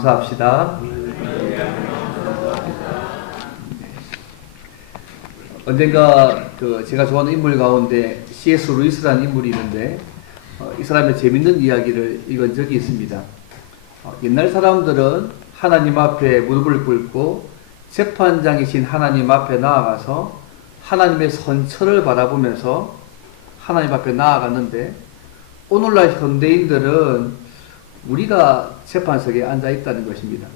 감사합시다. 언젠가 제가 좋아하는 인물 가운데 C.S. 루이스라는 인물이 있는데 이 사람의 재밌는 이야기를 읽은 적이 있습니다. 옛날 사람들은 하나님 앞에 무릎을 꿇고 재판장이신 하나님 앞에 나아가서 하나님의 선처를 바라보면서 하나님 앞에 나아갔는데, 오늘날 현대인들은 우리가 재판석에 앉아 있다는 것입니다.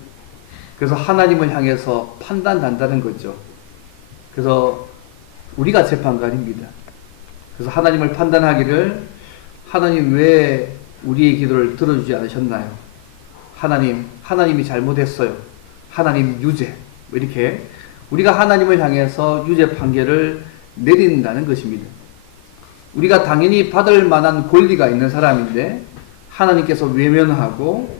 그래서 하나님을 향해서 판단한다는 거죠. 그래서 우리가 재판관입니다. 그래서 하나님을 판단하기를, 하나님 왜 우리의 기도를 들어주지 않으셨나요? 하나님이 잘못했어요. 하나님 유죄. 이렇게 우리가 하나님을 향해서 유죄 판결을 내린다는 것입니다. 우리가 당연히 받을 만한 권리가 있는 사람인데 하나님께서 외면하고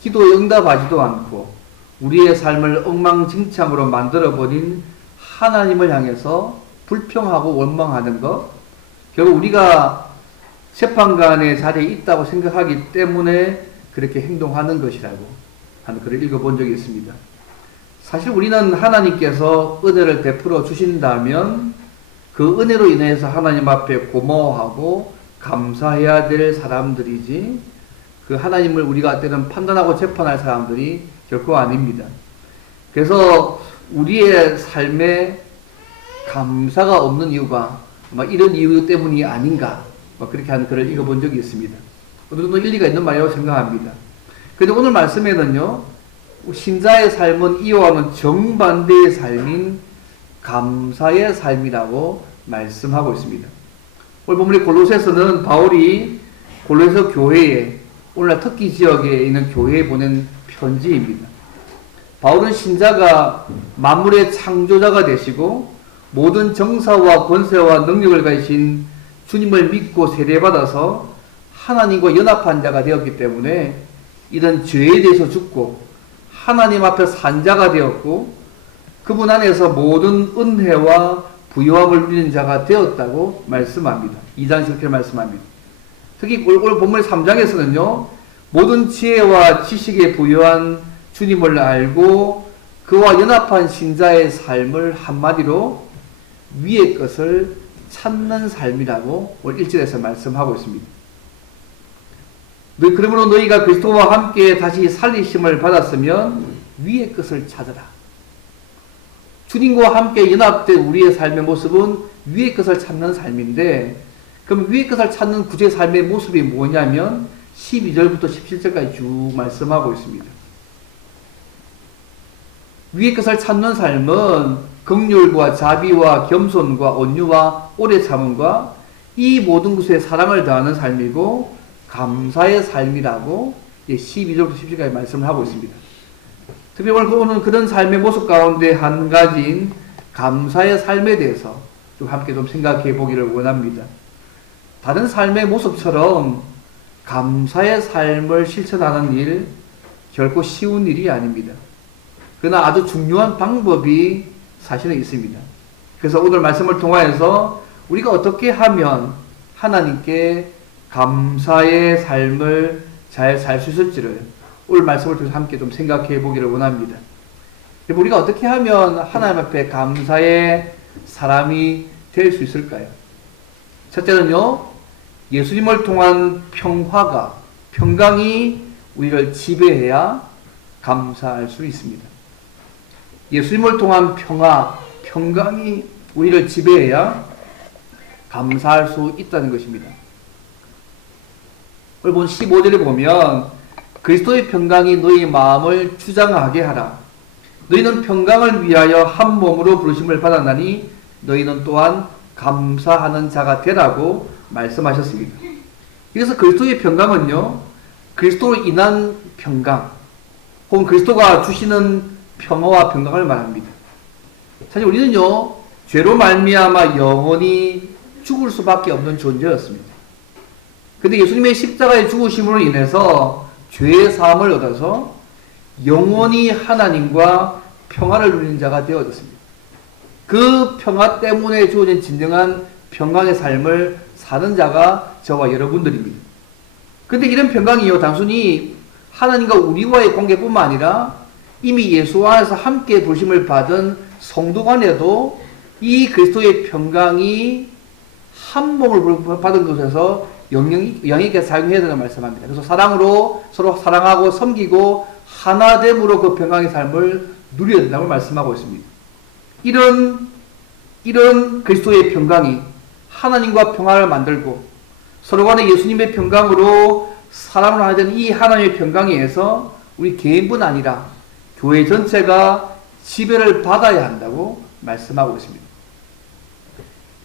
기도에 응답하지도 않고 우리의 삶을 엉망진창으로 만들어버린 하나님을 향해서 불평하고 원망하는 것, 결국 우리가 재판관의 자리에 있다고 생각하기 때문에 그렇게 행동하는 것이라고 하는 글을 읽어본 적이 있습니다. 사실 우리는 하나님께서 은혜를 베풀어 주신다면 그 은혜로 인해서 하나님 앞에 고마워하고 감사해야 될 사람들이지, 그 하나님을 우리가 때는 판단하고 재판할 사람들이 결코 아닙니다. 그래서 우리의 삶에 감사가 없는 이유가 아마 이런 이유 때문이 아닌가, 그렇게 하는 글을 읽어본 적이 있습니다. 어느 정도 일리가 있는 말이라고 생각합니다. 그런데 오늘 말씀에는요, 신자의 삶은 이와는 정반대의 삶인 감사의 삶이라고 말씀하고 있습니다. 오늘 본문의 골로새서는 바울이 골로새 교회에, 오늘날 터키 지역에 있는 교회에 보낸 편지입니다. 바울은 신자가 만물의 창조자가 되시고 모든 정사와 권세와 능력을 가지신 주님을 믿고 세례받아서 하나님과 연합한 자가 되었기 때문에 이런 죄에 대해서 죽고 하나님 앞에 산 자가 되었고 그분 안에서 모든 은혜와 부요함을 누리는 자가 되었다고 말씀합니다. 2장 10절 말씀합니다. 특히 오늘 본문 3장에서는요, 모든 지혜와 지식에 부요한 주님을 알고 그와 연합한 신자의 삶을 한마디로 위의 것을 찾는 삶이라고 오늘 1절에서 말씀하고 있습니다. 그러므로 너희가 그리스도와 함께 다시 살리심을 받았으면 위의 것을 찾아라. 주님과 함께 연합된 우리의 삶의 모습은 위의 것을 찾는 삶인데, 그럼 위의 것을 찾는 구주의 삶의 모습이 뭐냐면 12절부터 17절까지 쭉 말씀하고 있습니다. 위의 것을 찾는 삶은 긍휼과 자비와 겸손과 온유와 오래 참음과 이 모든 것에 사랑을 다하는 삶이고 감사의 삶이라고 12절부터 17절까지 말씀을 하고 있습니다. 특히 오늘 그런 삶의 모습 가운데 한 가지인 감사의 삶에 대해서 좀 함께 좀 생각해 보기를 원합니다. 다른 삶의 모습처럼 감사의 삶을 실천하는 일 결코 쉬운 일이 아닙니다. 그러나 아주 중요한 방법이 사실은 있습니다. 그래서 오늘 말씀을 통하여서 우리가 어떻게 하면 하나님께 감사의 삶을 잘 살 수 있을지를 오늘 말씀을 통해서 함께 좀 생각해 보기를 원합니다. 우리가 어떻게 하면 하나님 앞에 감사의 사람이 될 수 있을까요? 첫째는요, 예수님을 통한 평강이 우리를 지배해야 감사할 수 있습니다. 예수님을 통한 평강이 우리를 지배해야 감사할 수 있다는 것입니다. 오늘 본 15절에 보면 그리스도의 평강이 너희 마음을 주장하게 하라. 너희는 평강을 위하여 한 몸으로 부르심을 받았나니 너희는 또한 감사하는 자가 되라고 말씀하셨습니다. 그래서 그리스도의 평강은요, 그리스도로 인한 평강, 혹은 그리스도가 주시는 평화와 평강을 말합니다. 사실 우리는요, 죄로 말미암아 영원히 죽을 수밖에 없는 존재였습니다. 근데 예수님의 십자가의 죽으심으로 인해서 죄의 사함을 얻어서 영원히 하나님과 평화를 누리는 자가 되어졌습니다. 그 평화 때문에 주어진 진정한 평강의 삶을 사는 자가 저와 여러분들입니다. 근데 이런 평강이요, 단순히 하나님과 우리와의 관계뿐만 아니라 이미 예수 안에서 함께 부르심을 받은 성도 간에도 이 그리스도의 평강이 한 몸을 받은 것에서 영향 있게 사용해야 된다고 말씀합니다. 그래서 사랑으로 서로 사랑하고 섬기고 하나됨으로 그 평강의 삶을 누려야 된다고 말씀하고 있습니다. 이런 그리스도의 평강이 하나님과 평화를 만들고 서로 간에 예수님의 평강으로 사랑을 하야 되는 이 하나님의 평강에 의해서 우리 개인뿐 아니라 교회 전체가 지배를 받아야 한다고 말씀하고 있습니다.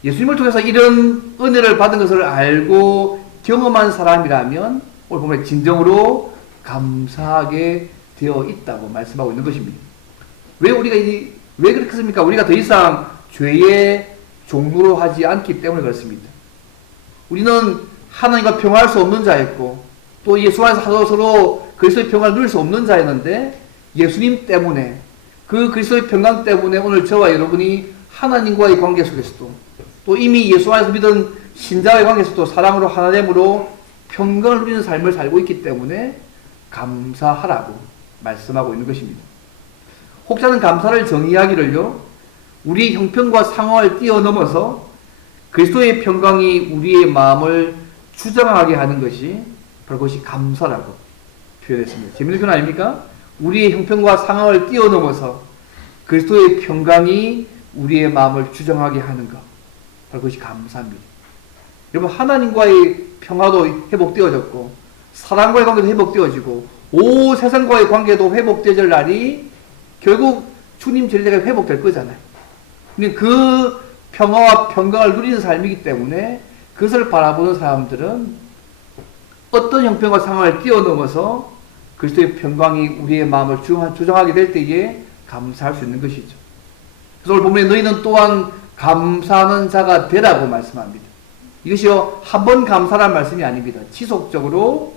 예수님을 통해서 이런 은혜를 받은 것을 알고 경험한 사람이라면 오늘 보면 진정으로 감사하게 되어 있다고 말씀하고 있는 것입니다. 왜 그렇겠습니까? 우리가 더 이상 죄의 종로로 하지 않기 때문에 그렇습니다. 우리는 하나님과 평화할 수 없는 자였고 또 예수 안에서 서로 그리스도의 평화를 누릴 수 없는 자였는데 예수님 때문에 그 그리스도의 평강 때문에 오늘 저와 여러분이 하나님과의 관계 속에서도 또 이미 예수 안에서 믿은 신자와의 관계에서도 사랑으로 하나됨으로 평강을 누리는 삶을 살고 있기 때문에 감사하라고 말씀하고 있는 것입니다. 혹자는 감사를 정의하기를요, 우리 형편과 상황을 뛰어넘어서 그리스도의 평강이 우리의 마음을 주장하게 하는 것이 바로 그것이 감사라고 표현했습니다. 재밌는 표현 아닙니까? 우리의 형편과 상황을 뛰어넘어서 그리스도의 평강이 우리의 마음을 주장하게 하는 것, 바로 그것이 감사입니다. 여러분, 하나님과의 평화도 회복되어졌고 사랑과의 관계도 회복되어지고 온 세상과의 관계도 회복되어질 날이 결국 주님 제자가 회복될 거잖아요. 근데 그 평화와 평강을 누리는 삶이기 때문에 그것을 바라보는 사람들은 어떤 형편과 상황을 뛰어넘어서 그리스도의 평강이 우리의 마음을 주장하게 될 때에 감사할 수 있는 것이죠. 그래서 오늘 보면 너희는 또한 감사하는 자가 되라고 말씀합니다. 이것이요, 한 번 감사란 말씀이 아닙니다. 지속적으로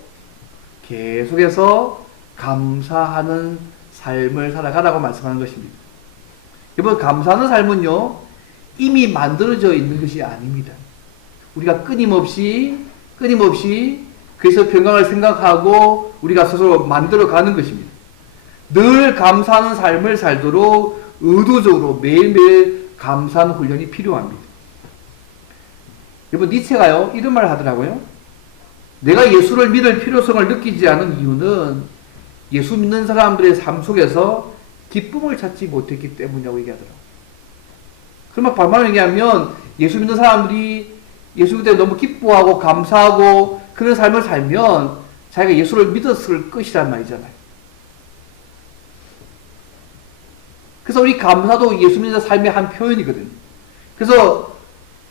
계속해서 감사하는 삶을 살아가라고 말씀하는 것입니다. 여러분, 감사하는 삶은요, 이미 만들어져 있는 것이 아닙니다. 우리가 끊임없이 그래서 평강을 생각하고 우리가 스스로 만들어가는 것입니다. 늘 감사하는 삶을 살도록 의도적으로 매일매일 감사하는 훈련이 필요합니다. 여러분, 니체가요, 이런 말을 하더라고요. 내가 예수를 믿을 필요성을 느끼지 않은 이유는 예수 믿는 사람들의 삶 속에서 기쁨을 찾지 못했기 때문이라고 얘기하더라고요. 그러면 반면에 얘기하면 예수 믿는 사람들이 예수 믿을 때 너무 기뻐하고 감사하고 그런 삶을 살면 자기가 예수를 믿었을 것이란 말이잖아요. 그래서 우리 감사도 예수 믿는 삶의 한 표현이거든요. 그래서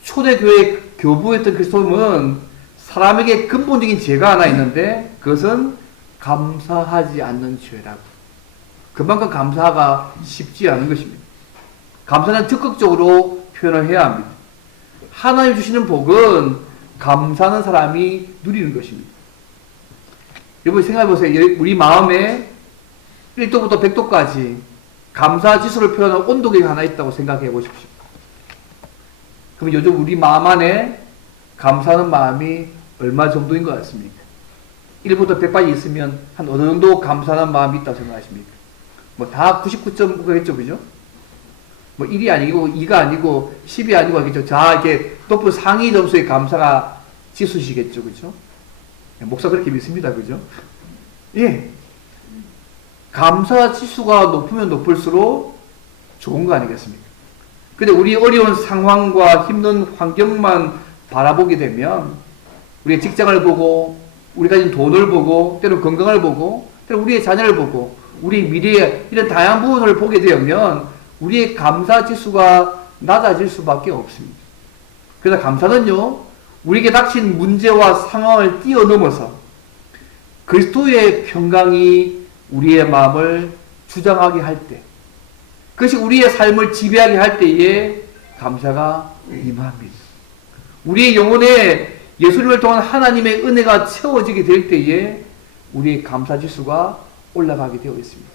초대교회 교부했던 그리스도인은 사람에게 근본적인 죄가 하나 있는데 그것은 감사하지 않는 죄라고. 그만큼 감사가 쉽지 않은 것입니다. 감사는 적극적으로 표현을 해야 합니다. 하나님 주시는 복은 감사하는 사람이 누리는 것입니다. 여러분 생각해 보세요. 우리 마음에 1도부터 100도까지 감사 지수를 표현하는 온도계가 하나 있다고 생각해 보십시오. 그럼 요즘 우리 마음 안에 감사하는 마음이 얼마 정도인 것 같습니까? 1부터 100까지 있으면 한 어느 정도 감사하는 마음이 있다고 생각하십니까? 뭐 다 99.9겠죠, 그죠? 뭐 1이 아니고 2가 아니고 10이 아니고 하겠죠. 자, 이렇게 높은 상위 점수의 감사가 지수시겠죠, 그죠? 목사 그렇게 믿습니다, 그죠? 예. 감사 지수가 높으면 높을수록 좋은 거 아니겠습니까? 근데 우리 어려운 상황과 힘든 환경만 바라보게 되면 우리의 직장을 보고 우리가 가진 돈을 보고 때로는 건강을 보고 때로는 우리의 자녀를 보고 우리 미래의 이런 다양한 부분을 보게 되면 우리의 감사 지수가 낮아질 수밖에 없습니다. 그래서 감사는요, 우리에게 닥친 문제와 상황을 뛰어넘어서 그리스도의 평강이 우리의 마음을 주장하게 할 때, 그것이 우리의 삶을 지배하게 할 때에 감사가 임합니다. 우리의 영혼에 예수님을 통한 하나님의 은혜가 채워지게 될 때에 우리의 감사 지수가 올라가게 되어 있습니다.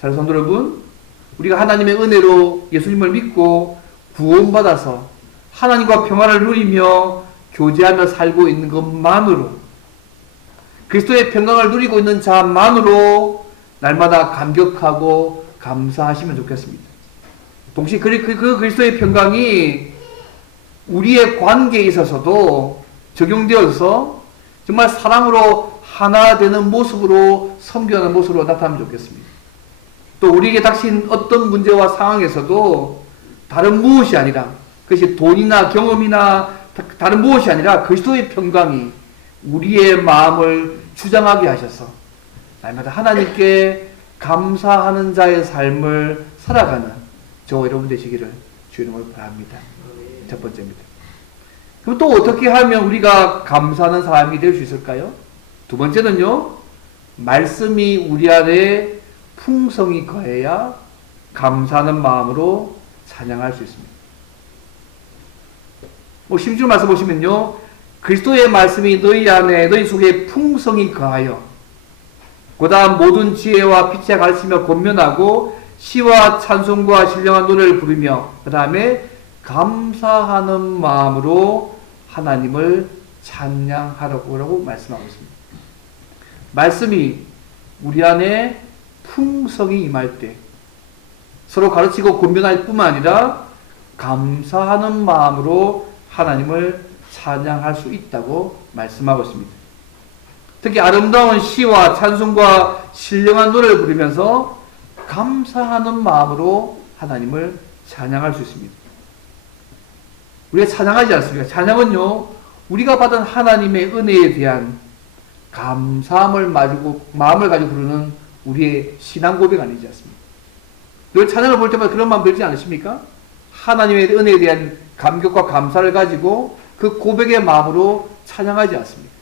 자, 성도 여러분, 우리가 하나님의 은혜로 예수님을 믿고 구원받아서 하나님과 평화를 누리며 교제하며 살고 있는 것만으로 그리스도의 평강을 누리고 있는 자만으로 날마다 감격하고 감사하시면 좋겠습니다. 동시에 그 그리스도의 평강이 우리의 관계에 있어서도 적용되어서 정말 사랑으로 하나 되는 모습으로 섬겨하는 모습으로 나타나면 좋겠습니다. 또 우리에게 닥친 어떤 문제와 상황에서도 다른 무엇이 아니라, 그것이 돈이나 경험이나 다른 무엇이 아니라 그리스도의 평강이 우리의 마음을 주장하게 하셔서 날마다 하나님께 감사하는 자의 삶을 살아가는 저와 여러분 되시기를 주의 이름으로 바랍니다. 첫 번째입니다. 그럼 또 어떻게 하면 우리가 감사하는 사람이 될 수 있을까요? 두 번째는요, 말씀이 우리 안에 풍성이 거해야 감사하는 마음으로 찬양할 수 있습니다. 16절 말씀 보시면요, 그리스도의 말씀이 너희 안에 너희 속에 풍성이 거하여 그 다음 모든 지혜와 빛에 가르치며 권면하고 시와 찬송과 신령한 노래를 부르며 그 다음에 감사하는 마음으로 하나님을 찬양하라고 말씀하고 있습니다. 말씀이 우리 안에 풍성이 임할 때 서로 가르치고 권면할 뿐만 아니라 감사하는 마음으로 하나님을 찬양할 수 있다고 말씀하고 있습니다. 특히 아름다운 시와 찬송과 신령한 노래를 부르면서 감사하는 마음으로 하나님을 찬양할 수 있습니다. 우리가 찬양하지 않습니까? 찬양은요, 우리가 받은 하나님의 은혜에 대한 감사함을 마음을 가지고 부르는 우리의 신앙 고백 아니지 않습니까? 늘 찬양을 볼 때마다 그런 마음 들지 않으십니까? 하나님의 은혜에 대한 감격과 감사를 가지고 그 고백의 마음으로 찬양하지 않습니까?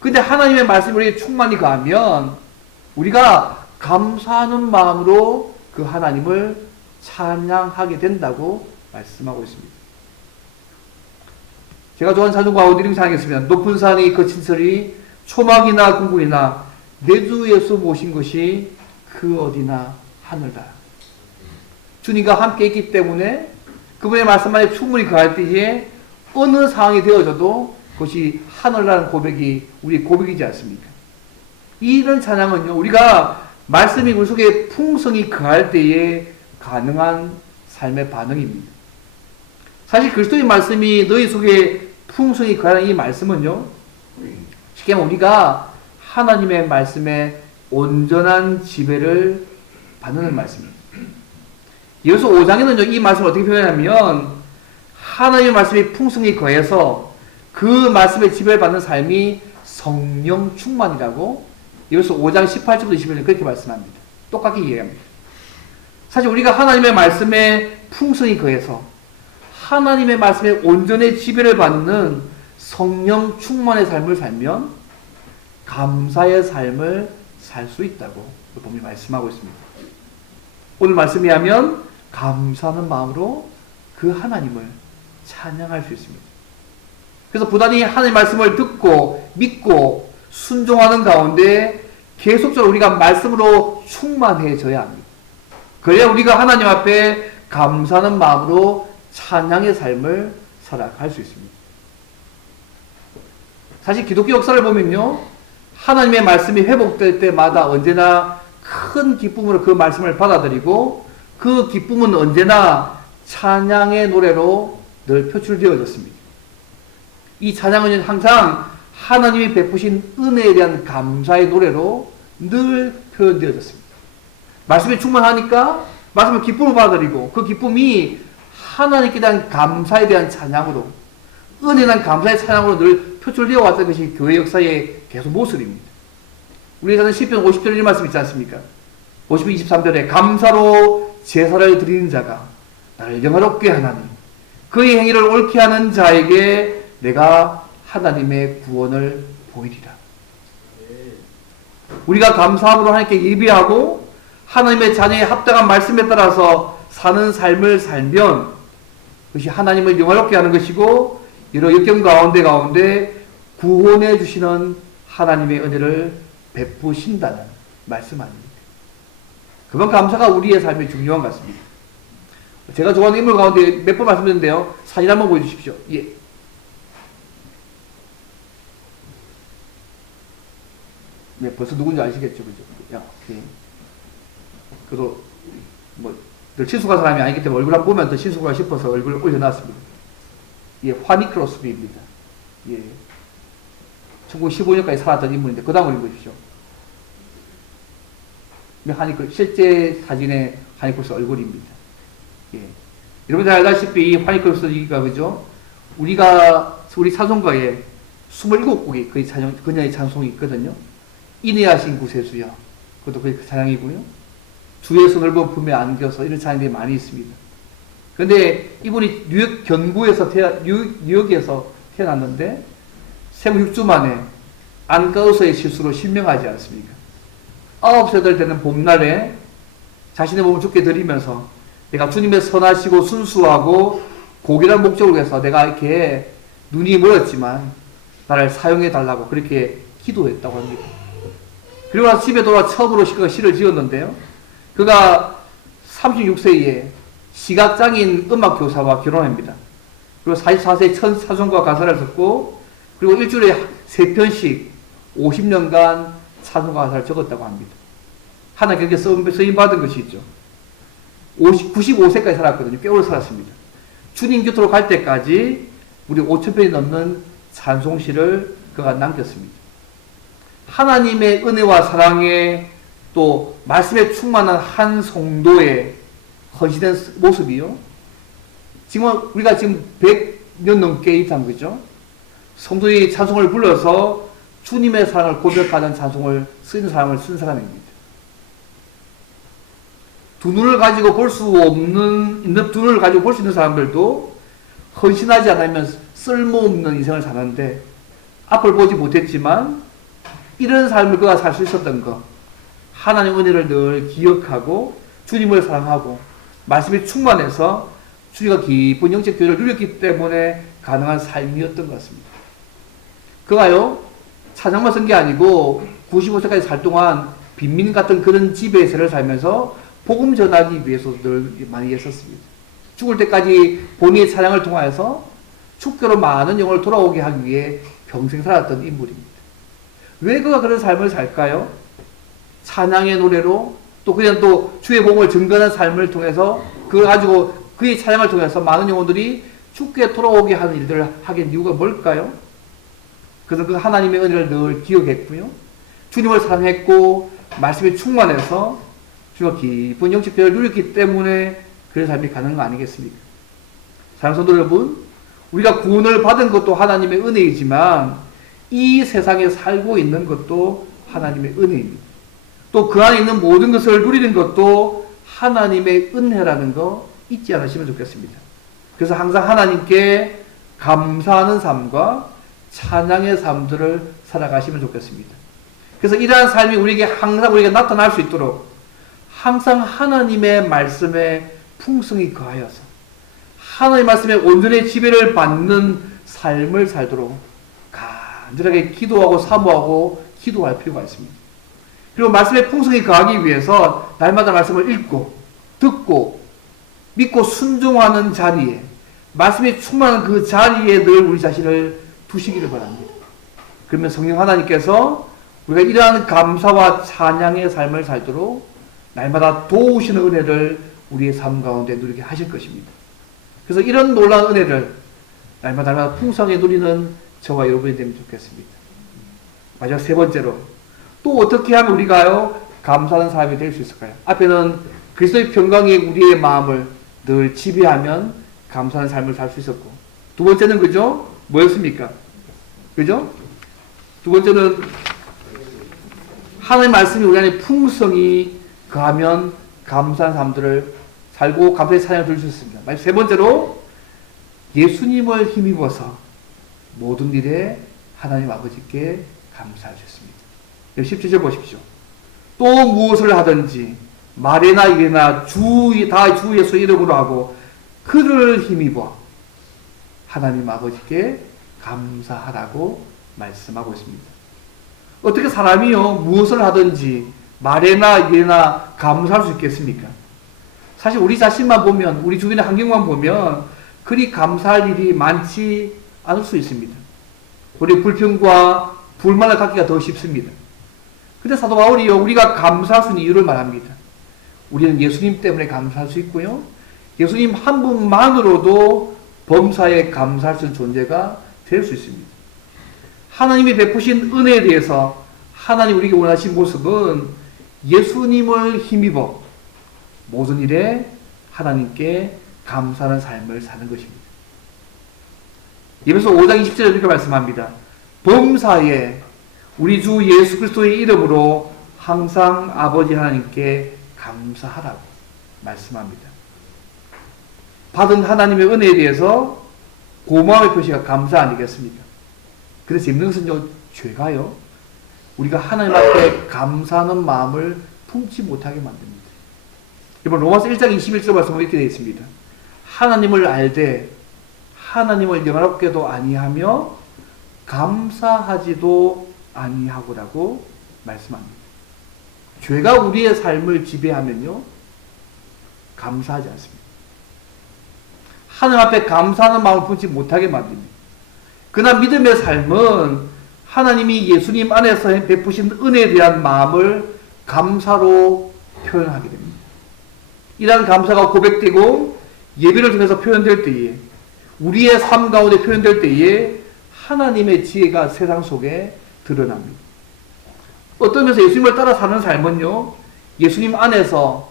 근데 하나님의 말씀이 우리에게 충만히 가하면 우리가 감사하는 마음으로 그 하나님을 찬양하게 된다고 말씀하고 있습니다. 제가 좋아하는 찬송 가운데 이렇게 찬양했습니다. 높은 산이 거친 설이 초막이나 궁굴이나 내 주 예수 모신 것이 그 어디나 하늘다. 주님과 함께 있기 때문에 그분의 말씀 안에 충분히 거할 때에 어느 상황이 되어져도 그것이 하늘이라는 고백이 우리의 고백이지 않습니까? 이런 찬양은요, 우리가 말씀이 우리 속에 풍성히 거할 때에 가능한 삶의 반응입니다. 사실 그리스도의 말씀이 너희 속에 풍성히 거하는 이 말씀은요, 쉽게 말하면 우리가 하나님의 말씀에 온전한 지배를 받는 말씀입니다. 예수 5장에는요, 이 말씀을 어떻게 표현하냐면 하나님의 말씀이 풍성히 거해서 그 말씀의 지배를 받는 삶이 성령 충만이라고 예수 5장 18절부터 21절 그렇게 말씀합니다. 똑같이 이해합니다. 사실 우리가 하나님의 말씀에 풍성히 거해서 하나님의 말씀에 온전히 지배를 받는 성령 충만의 삶을 살면 감사의 삶을 살 수 있다고 본문이 말씀하고 있습니다. 오늘 말씀이 하면 감사하는 마음으로 그 하나님을 찬양할 수 있습니다. 그래서 부단히 하나님의 말씀을 듣고 믿고 순종하는 가운데 계속적으로 우리가 말씀으로 충만해져야 합니다. 그래야 우리가 하나님 앞에 감사하는 마음으로 찬양의 삶을 살아갈 수 있습니다. 사실 기독교 역사를 보면요, 하나님의 말씀이 회복될 때마다 언제나 큰 기쁨으로 그 말씀을 받아들이고 그 기쁨은 언제나 찬양의 노래로 늘 표출되어졌습니다. 이 찬양은 항상 하나님이 베푸신 은혜에 대한 감사의 노래로 늘 표현되어졌습니다. 말씀이 충만하니까 말씀을 기쁨으로 받아들이고 그 기쁨이 하나님께 대한 감사에 대한 찬양으로, 은혜에 대한 감사의 찬양으로 늘 표출되어 왔던 것이 교회 역사의 계속 모습입니다. 우리에서는 시편 50절 이 말씀 있지 않습니까? 50편 23절에 감사로 제사를 드리는 자가 나를 영화롭게 하나니 그의 행위를 옳게 하는 자에게 내가 하나님의 구원을 보이리라. 우리가 감사함으로 하나님께 예배하고 하나님의 자녀의 합당한 말씀에 따라서 사는 삶을 살면 그것이 하나님을 영화롭게 하는 것이고 여러 역경 가운데 구원해 주시는 하나님의 은혜를 베푸신다는 말씀 아닙니까? 그건 감사가 우리의 삶에 중요한 것 같습니다. 제가 좋아하는 인물 가운데 몇 번 말씀드렸는데요. 사진 한번 보여주십시오. 예. 네, 벌써 누군지 아시겠죠, 그죠? 야, 예. 그래도 뭐 늘 친숙한 사람이 아니기 때문에 얼굴 한번 보면 더 친숙하고 싶어서 얼굴을 올려놨습니다. 예, 화니 크로스비입니다. 예. 1915년까지 살았던 인물인데 그 다음을 읽어주십시오. 실제 사진의 하니크로스 얼굴입니다. 예. 여러분들 알다시피 이 하니크로스가 그죠? 우리 찬송가에 27곡이 그녀의 찬송이 있거든요. 인내하신 구세주여. 그것도 그 찬양이고요. 주의 손을 본 품에 안겨서 이런 찬양들이 많이 있습니다. 그런데 이분이 뉴욕에서 태어났는데 생후 6주 만에 안가의사의 실수로 실명하지 않습니까? 9살 되는 봄날에 자신의 몸을 주께 드리면서 내가 주님의 선하시고 순수하고 고귀한 목적을 위해서 내가 이렇게 눈이 멀었지만 나를 사용해 달라고 그렇게 기도했다고 합니다. 그리고 나서 집에 돌아와 처음으로 시를 지었는데요. 그가 36세에 시각장애인 음악교사와 결혼합니다. 그리고 44세에 첫 찬송가 가사를 썼고 그리고 일주일에 3편씩 50년간 찬송가 가사를 적었다고 합니다. 하나님께 쓰임받은 것이 있죠. 95세까지 살았거든요. 꽤 오래 살았습니다. 주님 곁으로 갈 때까지 우리 5,000편이 넘는 찬송시를 그가 남겼습니다. 하나님의 은혜와 사랑에 또 말씀에 충만한 한 성도의 헌신된 모습이요. 지금 우리가 지금 100년 넘게 이상 그죠? 성도의 찬송을 불러서 주님의 사랑을 고백하는 찬송을 쓰는 사람을 쓴 사람입니다. 두 눈을 가지고 볼 수 있는 사람들도 헌신하지 않으면 쓸모없는 인생을 사는데 앞을 보지 못했지만 이런 삶을 그가 살 수 있었던 것. 하나님의 은혜를 늘 기억하고 주님을 사랑하고 말씀이 충만해서 주님과 깊은 영적 교회를 누렸기 때문에 가능한 삶이었던 것 같습니다. 그가요 찬양만 쓴 게 아니고 95세까지 살 동안 빈민 같은 그런 집에서를 살면서 복음 전하기 위해서 늘 많이 애썼습니다. 죽을 때까지 본인의 찬양을 통하여서 축교로 많은 영혼을 돌아오게 하기 위해 평생 살았던 인물입니다. 왜 그가 그런 삶을 살까요? 찬양의 노래로 또 그냥 또 주의 복음을 증거하는 삶을 통해서 그걸 가지고 그의 찬양을 통해서 많은 영혼들이 주께 돌아오게 하는 일들을 하게 된 이유가 뭘까요? 그래서 그 하나님의 은혜를 늘 기억했고요. 주님을 사랑했고 말씀에 충만해서 주님과 깊은 영적 교회를 누렸기 때문에 그런 삶이 가능한 거 아니겠습니까? 사랑하는 성도 여러분, 우리가 구원을 받은 것도 하나님의 은혜이지만 이 세상에 살고 있는 것도 하나님의 은혜입니다. 또 그 안에 있는 모든 것을 누리는 것도 하나님의 은혜라는 거 잊지 않으시면 좋겠습니다. 그래서 항상 하나님께 감사하는 삶과 찬양의 삶들을 살아가시면 좋겠습니다. 그래서 이러한 삶이 우리에게 항상 우리에게 나타날 수 있도록 항상 하나님의 말씀에 풍성히 거하여서 하나님의 말씀에 온전히 지배를 받는 삶을 살도록 간절하게 기도하고 사모하고 기도할 필요가 있습니다. 그리고 말씀에 풍성히 거하기 위해서 날마다 말씀을 읽고 듣고 믿고 순종하는 자리에 말씀이 충만한 그 자리에 늘 우리 자신을 두시기를 바랍니다. 그러면 성령 하나님께서 우리가 이러한 감사와 찬양의 삶을 살도록 날마다 도우시는 은혜를 우리의 삶 가운데 누리게 하실 것입니다. 그래서 이런 놀라운 은혜를 날마다 풍성하게 누리는 저와 여러분이 되면 좋겠습니다. 마지막 세 번째로 또 어떻게 하면 우리가요 감사하는 사람이 될 수 있을까요? 앞에는 그리스도의 평강이 우리의 마음을 늘 지배하면 감사하는 삶을 살 수 있었고, 두 번째는 그죠? 뭐였습니까? 그죠? 두 번째는 하나님의 말씀이 우리 안에 풍성히 거하면 감사한 삶들을 살고 감사의 찬양을 들을 수 있습니다. 세 번째로 예수님을 힘입어서 모든 일에 하나님 아버지께 감사할 수 있습니다. 17절 보십시오. 또 무엇을 하든지 말이나 일이나 주 예수 이름으로 하고 그를 힘입어 하나님 아버지께 감사하라고 말씀하고 있습니다. 어떻게 사람이요 무엇을 하든지 말이나 일이나 감사할 수 있겠습니까? 사실 우리 자신만 보면, 우리 주변의 환경만 보면 그리 감사할 일이 많지 않을 수 있습니다. 우리 불평과 불만을 갖기가 더 쉽습니다. 근데 사도 바울이요, 우리가 감사할 수 있는 이유를 말합니다. 우리는 예수님 때문에 감사할 수 있고요, 예수님 한 분만으로도 범사에 감사할 수 있는 존재가 될 수 있습니다. 하나님이 베푸신 은혜에 대해서 하나님 우리에게 원하신 모습은 예수님을 힘입어 모든 일에 하나님께 감사하는 삶을 사는 것입니다. 에베소 5장 20절에 이렇게 말씀합니다. 범사에 우리 주 예수 그리스도의 이름으로 항상 아버지 하나님께 감사하라고 말씀합니다. 받은 하나님의 은혜에 대해서 고마움의 표시가 감사 아니겠습니까? 그래서 재밌는 것은요, 죄가요, 우리가 하나님 앞에 감사하는 마음을 품지 못하게 만듭니다. 이번 로마서 1장 21절 말씀은 이렇게 되어 있습니다. 하나님을 알되 하나님을 영화롭게도 아니하며 감사하지도 아니하고라고 말씀합니다. 죄가 우리의 삶을 지배하면요, 감사하지 않습니다. 하나님 앞에 감사하는 마음을 품지 못하게 만듭니다. 그러나 믿음의 삶은 하나님이 예수님 안에서 베푸신 은혜에 대한 마음을 감사로 표현하게 됩니다. 이러한 감사가 고백되고 예배를 통해서 표현될 때에, 우리의 삶 가운데 표현될 때에 하나님의 지혜가 세상 속에 드러납니다. 어떤 면에서 예수님을 따라 사는 삶은요, 예수님 안에서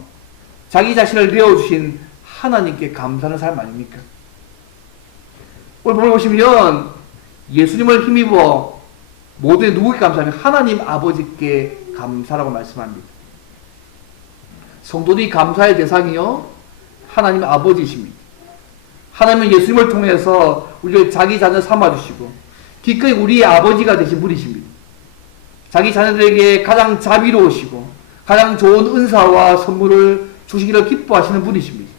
자기 자신을 내어주신 하나님께 감사하는 삶 아닙니까? 오늘 본문 보시면 예수님을 힘입어 모두에 누구에게 감사하면 하나님 아버지께 감사라고 말씀합니다. 성도들이 감사의 대상이요, 하나님 아버지십니다. 하나님은 예수님을 통해서 우리를 자기 자녀 삼아주시고 기꺼이 우리의 아버지가 되신 분이십니다. 자기 자녀들에게 가장 자비로우시고 가장 좋은 은사와 선물을 주시기를 기뻐하시는 분이십니다.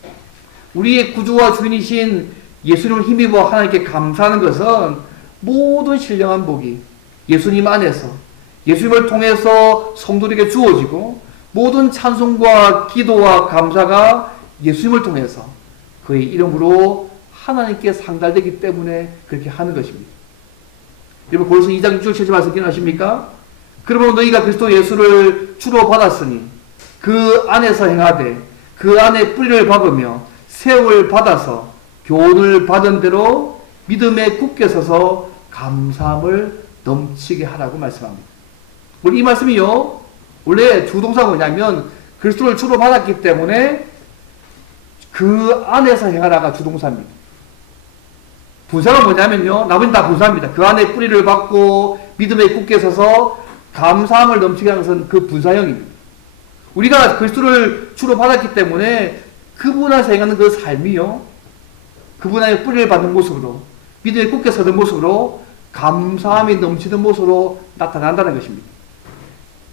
우리의 구주와 주인이신 예수님을 힘입어 하나님께 감사하는 것은 모든 신령한 복이 예수님 안에서 예수님을 통해서 성도들에게 주어지고 모든 찬송과 기도와 감사가 예수님을 통해서 그의 이름으로 하나님께 상달되기 때문에 그렇게 하는 것입니다. 여러분, 고린도서 2장 6절 7절 말씀 기억나십니까? 그러므로 너희가 그리스도 예수를 주로 받았으니 그 안에서 행하되 그 안에 뿌리를 박으며 세움을 받아서 교훈을 받은 대로 믿음에 굳게 서서 감사함을 넘치게 하라고 말씀합니다. 우리 이 말씀이요, 원래 주동사가 뭐냐면 그리스도를 주로 받았기 때문에 그 안에서 행하라가 주동사입니다. 분사가 뭐냐면요, 나머지는 다 분사입니다. 그 안에 뿌리를 박고 믿음에 굳게 서서 감사함을 넘치게 하는 것은 그 분사형입니다. 우리가 그리스도를 주로 받았기 때문에 그분 안에서 행하는 그 삶이요, 그분 안에 뿌리를 받는 모습으로 믿음에 굳게 서는 모습으로 감사함이 넘치는 모습으로 나타난다는 것입니다.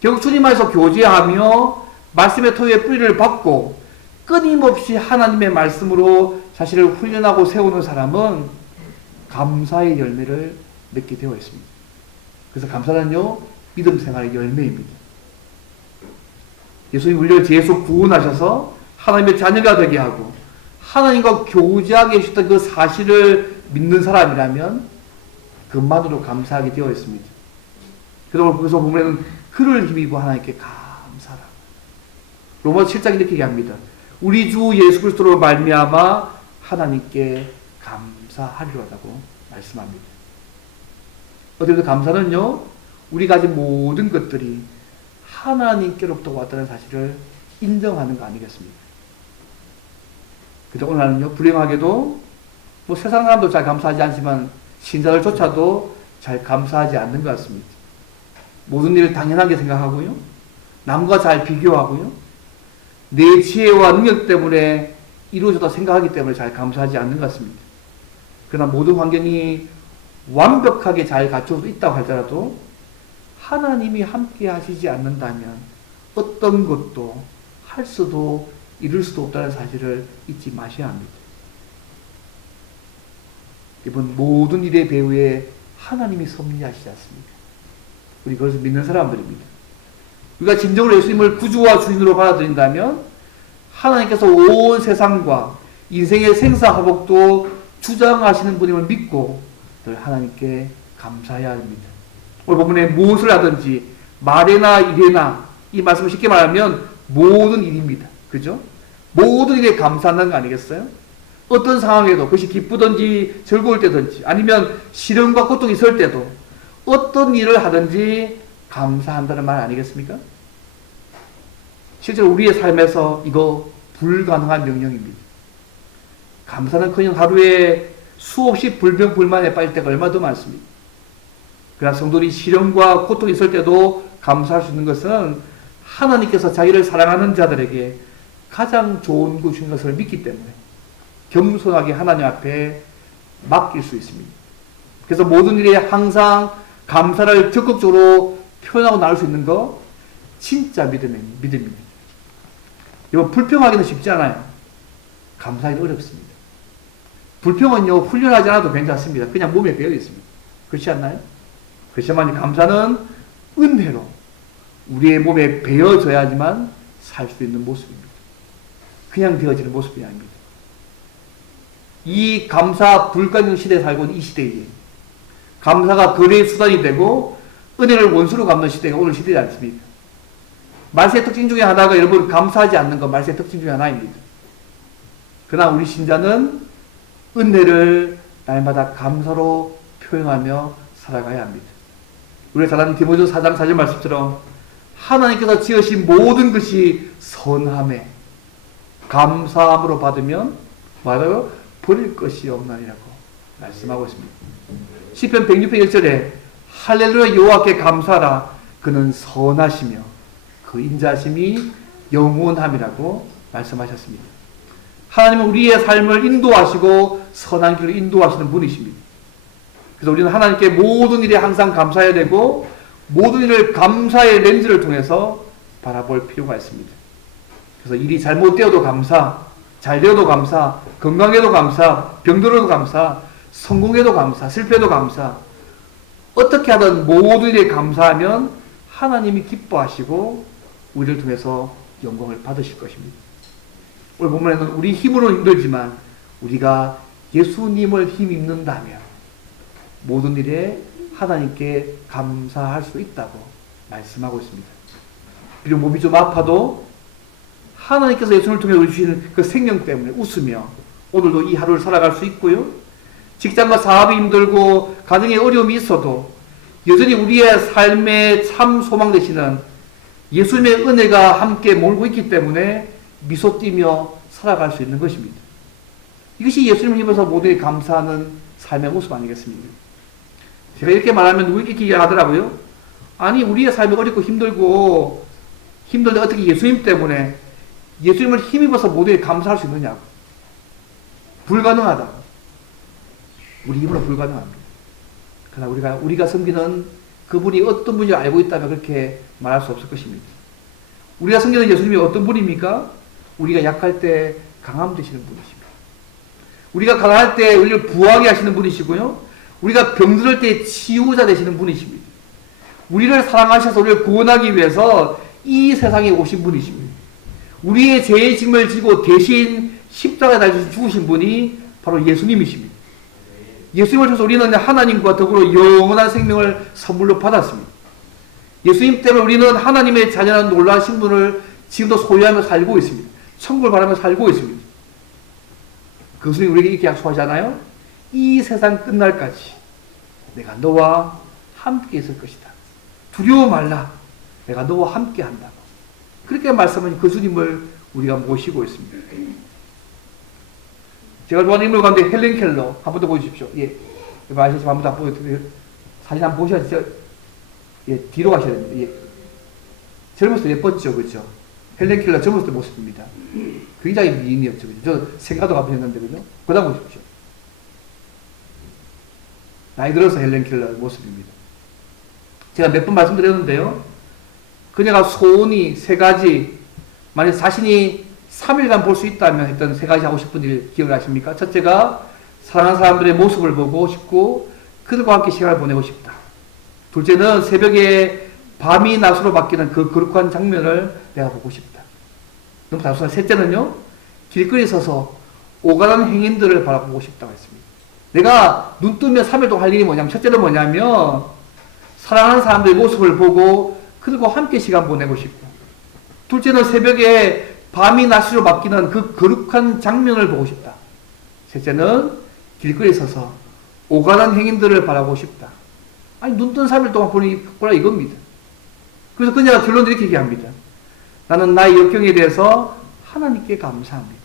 결국 주님 안에서 교제하며 말씀의 토에 뿌리를 받고 끊임없이 하나님의 말씀으로 자신을 훈련하고 세우는 사람은 감사의 열매를 맺게 되어 있습니다. 그래서 감사는요, 믿음 생활의 열매입니다. 예수님 우리를 죄에서 구원하셔서 하나님의 자녀가 되게 하고 하나님과 교제하게 해주셨던 그 사실을 믿는 사람이라면 그것만으로 감사하게 되어 있습니다. 그래서 보면 그를 힘입어 하나님께 감사하라. 로마서 7장 이렇게 얘기합니다. 우리 주 예수 그리스도로 말미암아 하나님께 감사하리로다고 말씀합니다. 어쨌든 감사는요, 우리가 가진 모든 것들이 하나님께로부터 왔다는 사실을 인정하는 거 아니겠습니까? 그래서 오늘은요, 불행하게도 세상 사람도 잘 감사하지 않지만 신자들조차도 잘 감사하지 않는 것 같습니다. 모든 일을 당연하게 생각하고요, 남과 잘 비교하고요, 내 지혜와 능력 때문에 이루어졌다 생각하기 때문에 잘 감사하지 않는 것 같습니다. 그러나 모든 환경이 완벽하게 잘 갖춰져 있다고 할지라도 하나님이 함께 하시지 않는다면 어떤 것도 할 수도 이룰 수도 없다는 사실을 잊지 마셔야 합니다. 이번 모든 일의 배후에 하나님이 섭리하시지 않습니까? 우리 그것을 믿는 사람들입니다. 우리가 진정으로 예수님을 구주와 주인으로 받아들인다면 하나님께서 온 세상과 인생의 생사화복도 주장하시는 분임을 믿고 늘 하나님께 감사해야 합니다. 오늘 본문에 무엇을 하든지 말에나 일에나, 이 말씀을 쉽게 말하면 모든 일입니다. 그죠? 모든 일에 감사한다는 거 아니겠어요? 어떤 상황에도, 그것이 기쁘든지 즐거울 때든지, 아니면 시련과 고통이 있을 때도 어떤 일을 하든지 감사한다는 말 아니겠습니까? 실제로 우리의 삶에서 이거 불가능한 명령입니다. 감사는커녕 하루에 수없이 불평불만에 빠질 때가 얼마나 더 많습니다. 그러나 성도들이 시련과 고통이 있을 때도 감사할 수 있는 것은 하나님께서 자기를 사랑하는 자들에게 가장 좋은 것인 것을 믿기 때문에 겸손하게 하나님 앞에 맡길 수 있습니다. 그래서 모든 일에 항상 감사를 적극적으로 표현하고 나올 수 있는 거 진짜 믿음입니다. 이거 불평하기는 쉽지 않아요. 감사하기는 어렵습니다. 불평은요, 훈련하지 않아도 괜찮습니다. 그냥 몸에 배어 있습니다. 그렇지 않나요? 그렇지만 감사는 은혜로 우리의 몸에 배어져야지만 살 수 있는 모습입니다. 그냥 되어지는 모습이 아닙니다. 이 감사 불가능 시대에 살고 있는 이 시대에 감사가 거래의 수단이 되고 은혜를 원수로 갚는 시대가 오늘 시대지 않습니까? 말세의 특징 중에 하나가 여러분 감사하지 않는 것 말세의 특징 중에 하나입니다. 그러나 우리 신자는 은혜를 날마다 감사로 표현하며 살아가야 합니다. 우리 잘 아는 디모데 4장 4절 말씀처럼 하나님께서 지으신 모든 것이 선함에 감사함으로 받으면 뭐라고요? 버릴 것이 없나니라고 말씀하고 있습니다. 시편 106편 1절에 할렐루야 여호와께 감사하라 그는 선하시며 그 인자심이 영원함이라고 말씀하셨습니다. 하나님은 우리의 삶을 인도하시고 선한 길로 인도하시는 분이십니다. 그래서 우리는 하나님께 모든 일에 항상 감사해야 되고 모든 일을 감사의 렌즈를 통해서 바라볼 필요가 있습니다. 그래서 일이 잘못되어도 감사, 잘 되어도 감사, 건강해도 감사, 병들어도 감사, 성공해도 감사, 실패해도 감사. 어떻게 하든 모든 일에 감사하면 하나님이 기뻐하시고 우리를 통해서 영광을 받으실 것입니다. 오늘 본문에는 우리 힘으로 힘들지만 우리가 예수님을 힘입는다면 모든 일에 하나님께 감사할 수 있다고 말씀하고 있습니다. 비록 몸이 좀 아파도 하나님께서 예수님을 통해 주시는 그 생명 때문에 웃으며 오늘도 이 하루를 살아갈 수 있고요. 직장과 사업이 힘들고 가정에 어려움이 있어도 여전히 우리의 삶의 참 소망 되시는 예수님의 은혜가 함께 몰고 있기 때문에 미소 띠며 살아갈 수 있는 것입니다. 이것이 예수님을 힘입어서 모두에 감사하는 삶의 모습 아니겠습니까? 제가 이렇게 말하면 누구 이렇게 이야기하더라고요. 아니 우리의 삶이 어렵고 힘들고 힘들데 어떻게 예수님 때문에 예수님을 힘입어서 모두에 감사할 수 있느냐고. 불가능하다고. 우리 힘으로 불가능합니다. 그러나 우리가 섬기는 그분이 어떤 분인지 알고 있다면 그렇게 말할 수 없을 것입니다. 우리가 섬기는 예수님이 어떤 분입니까? 우리가 약할 때 강함 되시는 분이십니다. 우리가 강할 때 우리를 부하게 하시는 분이시고요. 우리가 병들을 때 치유자 되시는 분이십니다. 우리를 사랑하셔서 우리를 구원하기 위해서 이 세상에 오신 분이십니다. 우리의 죄의 짐을 지고 대신 십자가에 달려 죽으신 분이 바로 예수님이십니다. 예수님을 통해서 우리는 하나님과 더불어 영원한 생명을 선물로 받았습니다. 예수님 때문에 우리는 하나님의 자녀라는 놀라운 신분을 지금도 소유하며 살고 있습니다. 천국을 바라며 살고 있습니다. 그것은 우리에게 이렇게 약속하잖아요. 이 세상 끝날까지 내가 너와 함께 있을 것이다. 두려워 말라. 내가 너와 함께 한다고. 그렇게 말씀하신 그 주님을 우리가 모시고 있습니다. 제가 좋아하는 인물 가운데 헬렌 켈러 한번 더 보여주십시오. 예. 이거 아시죠? 한번 더 보여드릴게요. 사진 한번 보셔야죠. 예, 뒤로 가셔야 됩니다. 예. 젊었을 때 예뻤죠, 그죠? 헬렌 켈러 젊었을 때 모습입니다. 굉장히 미인이었죠, 그죠? 저 생가도 가보셨는데, 그죠? 그다음 보십시오. 나이 들어서 헬렌 켈러 모습입니다. 제가 몇 번 말씀드렸는데요. 그녀가 소원이 세 가지, 만약 자신이 3일간 볼 수 있다면 했던 세 가지 하고 싶은 일 기억나십니까? 첫째가 사랑하는 사람들의 모습을 보고 싶고 그들과 함께 시간을 보내고 싶다. 둘째는 새벽에 밤이 낮으로 바뀌는 그 거룩한 장면을 내가 보고 싶다. 너무 단순한. 셋째는요, 길거리에 서서 오가는 행인들을 바라보고 싶다고 했습니다. 내가 눈 뜨면 3일 동안 할 일이 뭐냐면, 첫째는 뭐냐면 사랑하는 사람들의 모습을 보고 그들과 함께 시간 보내고 싶고, 둘째는 새벽에 밤이 낮으로 바뀌는 그 거룩한 장면을 보고 싶다. 셋째는 길거리에 서서 오가는 행인들을 바라보고 싶다. 아니, 눈 뜬 3일 동안 보라 이겁니다. 그래서 그녀가 결론을 이렇게 얘기합니다. 나는 나의 역경에 대해서 하나님께 감사합니다.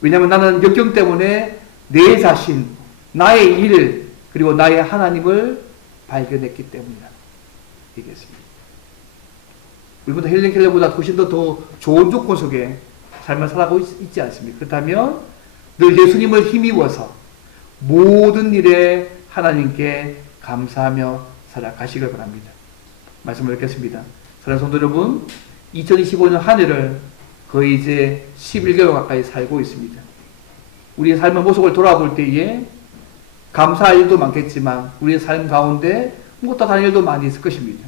왜냐하면 나는 역경 때문에 내 자신, 나의 일, 그리고 나의 하나님을 발견했기 때문이다. 얘기했습니다. 우리보다 헬렌 켈러보다 훨씬 더 좋은 조건 속에 삶을 살아가고 있지 않습니까? 그렇다면 늘 예수님을 힘입어서 모든 일에 하나님께 감사하며 살아가시길 바랍니다. 말씀을 읽겠습니다. 사랑하는 성도 여러분, 2025년 한 해를 거의 이제 11개월 가까이 살고 있습니다. 우리의 삶의 모습을 돌아볼 때에 감사할 일도 많겠지만 우리의 삶 가운데 못다한 일도 많이 있을 것입니다.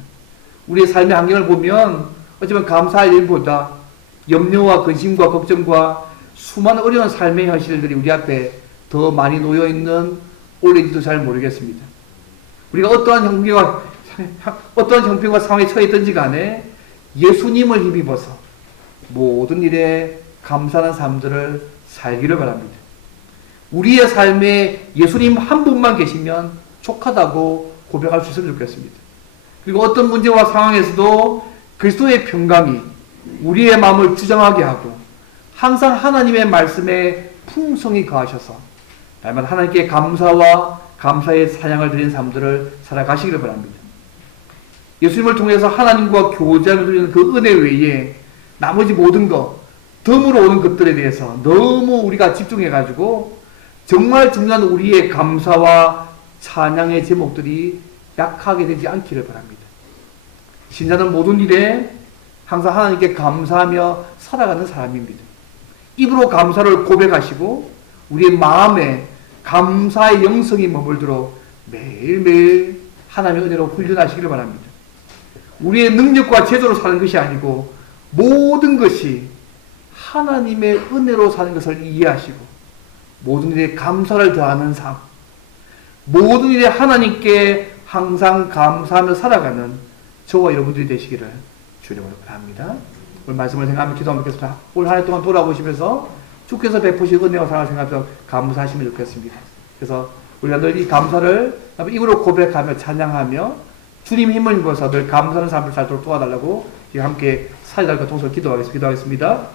우리의 삶의 환경을 보면 어쩌면 감사할 일보다 염려와 근심과 걱정과 수많은 어려운 삶의 현실들이 우리 앞에 더 많이 놓여있는 올해인지도 잘 모르겠습니다. 우리가 어떠한 형편과 상황에 처해 있든지 간에 예수님을 힘입어서 모든 일에 감사하는 삶들을 살기를 바랍니다. 우리의 삶에 예수님 한 분만 계시면 족하다고 고백할 수 있으면 좋겠습니다. 그리고 어떤 문제와 상황에서도 그리스도의 평강이 우리의 마음을 주장하게 하고 항상 하나님의 말씀에 풍성히 거하셔서 날마다 하나님께 감사와 감사의 사냥을 드리는 삶들을 살아가시기를 바랍니다. 예수님을 통해서 하나님과 교제를 누리는 그 은혜 외에 나머지 모든 것, 덤으로 오는 것들에 대해서 너무 우리가 집중해가지고 정말 중요한 우리의 감사와 찬양의 제목들이 약하게 되지 않기를 바랍니다. 신자는 모든 일에 항상 하나님께 감사하며 살아가는 사람입니다. 입으로 감사를 고백하시고 우리의 마음에 감사의 영성이 머물도록 매일매일 하나님의 은혜로 훈련하시기를 바랍니다. 우리의 능력과 제도로 사는 것이 아니고 모든 것이 하나님의 은혜로 사는 것을 이해하시고 모든 일에 감사를 더하는 삶, 모든 일에 하나님께 항상 감사하며 살아가는 저와 여러분들이 되시기를 주님으로 바랍니다. 오늘 말씀을 생각하며 기도하면 좋겠습니다. 올 한 해 동안 돌아보시면서 주께서 베푸신 은혜와 사랑을 생각하면서 감사하시면 좋겠습니다. 그래서 우리가 늘 이 감사를 입으로 고백하며 찬양하며 주님 힘을 입어서 늘 감사하는 삶을 살도록 도와달라고 함께 사회달과 동서를 기도하겠습니다.